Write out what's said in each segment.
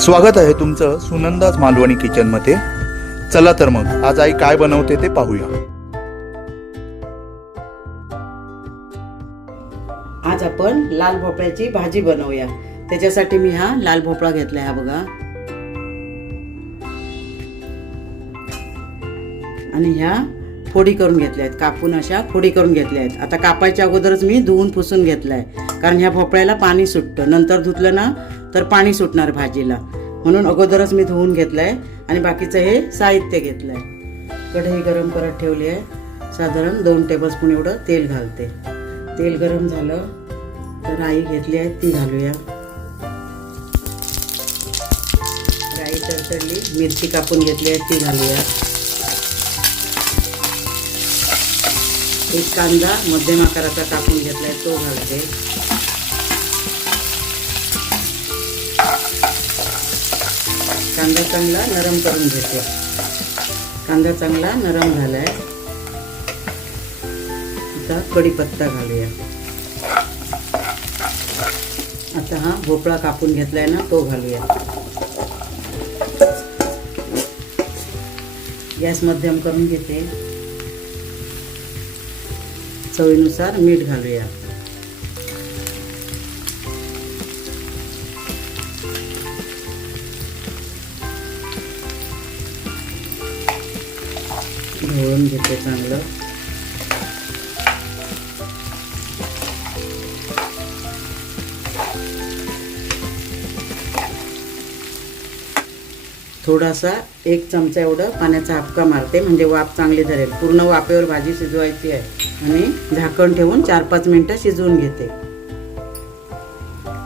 स्वागत आहे तुमचं सुनंदाज मालवणी किचनमध्ये चला तर मग आज आई काय बनवते ते पाहूया. आज आपण लाल भोपळ्याची भाजी बनवूया. त्याच्यासाठी मी हा लाल भोपळा घेतलाय हा बघा. आणि ह्या फोडी करून घेतल्या आहेत. कापून अशा फोडी करून घेतल्या आहेत. आता कापायच्या अगोदरच मी धुवून पुसून घेतलाय. कारण ह्या भोपळ्याला पाणी सुटतं. नंतर धुतलं ना तर पाणी सुटणार भाजीला. म्हणून अगोदरच मी धुवून घेतलाय आणि बाकीचं हे साहित्य घेतलंय. कढई गरम करत ठेवली आहे. साधारण दोन टेबलस्पून एवढं तेल घालते. तेल गरम झालं तर राई घेतली आहे. ती घालूया. राई तडतडली. मिरची कापून घेतली आहे. ती घालूया. एक कांदा मध्यम आकाराचा कापून घेतलाय तो घालते. कांदा चांगला नरम करून घेते. कांदा चांगला नरम झालाय. आता कढीपत्ता घालूया. आता हा भोपळा कापून घेतलाय ना तो घालूया. गॅस मध्यम करून घेते. चवीनुसार मीठ घालूया. ढवळून घेते चांगलं. थोडासा एक चमचा एवढं पाण्याचा हापका मारते म्हणजे वाफ चांगली धरेल. पूर्ण वाफेवर भाजी शिजवायची आहे. आणि झाकण ठेवून चार पाच मिनटं शिजवून घेते.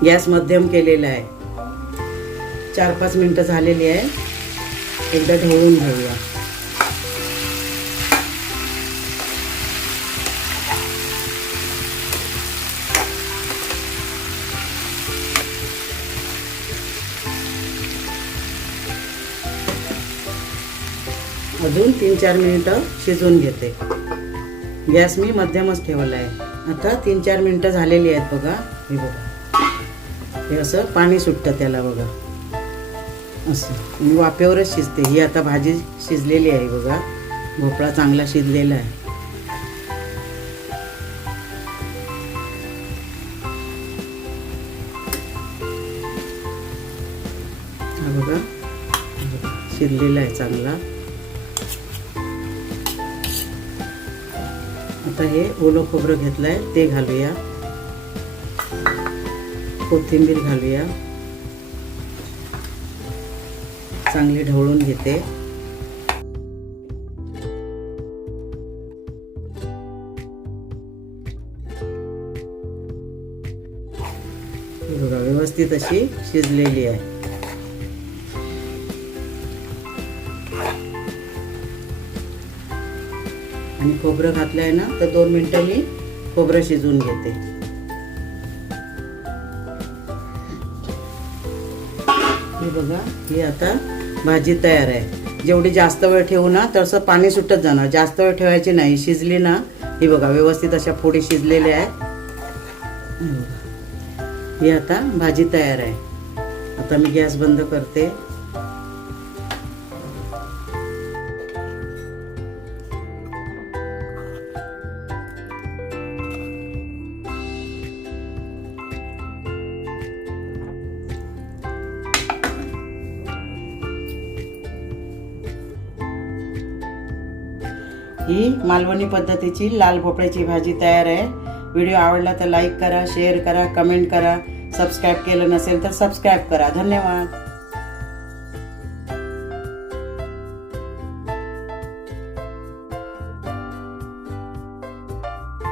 गॅस मध्यम केलेला आहे. चार पाच मिनटं झालेली आहे. एकदा ढवळून घेऊया. अजून तीन चार मिनिटं शिजवून घेते. गॅस मी मध्यमच ठेवला आहे आता तीन चार मिनटं झालेली आहेत बघा. हे बघा. हे असं पाणी सुटतं त्याला बघा. असं. मी वाफेवरच शिजते. ही आता भाजी शिजलेली आहे बघा. भोपळा चांगला शिजलेला आहे. बघा. शिजलेला आहे चांगला. आता हे ओलं खोबरं घेतलं आहे ते घालूया. कोथिंबीर घालूया. चांगली ढवळून घेते. बघा व्यवस्थित अशी शिजलेली आहे. आणि खोबरं घातलं आहे ना तर दोन मिनटं मी खोबरं शिजवून घेते. हे बघा ही आता भाजी तयार आहे. जेवढी जास्त वेळ ठेवू ना तसं पाणी सुटत जाणार. जास्त वेळ ठेवायची नाही. शिजली ना ही बघा व्यवस्थित अशा फोडी शिजलेल्या आहेत. ही आता भाजी तयार आहे. आता मी गॅस बंद करते. ही मालवणी पद्धतीची लाल भोपळ्याची भाजी तयार आहे. व्हिडिओ आवडला तर लाईक करा शेअर करा कमेंट करा. सबस्क्राईब केलं नसेल तर सबस्क्राईब करा. धन्यवाद.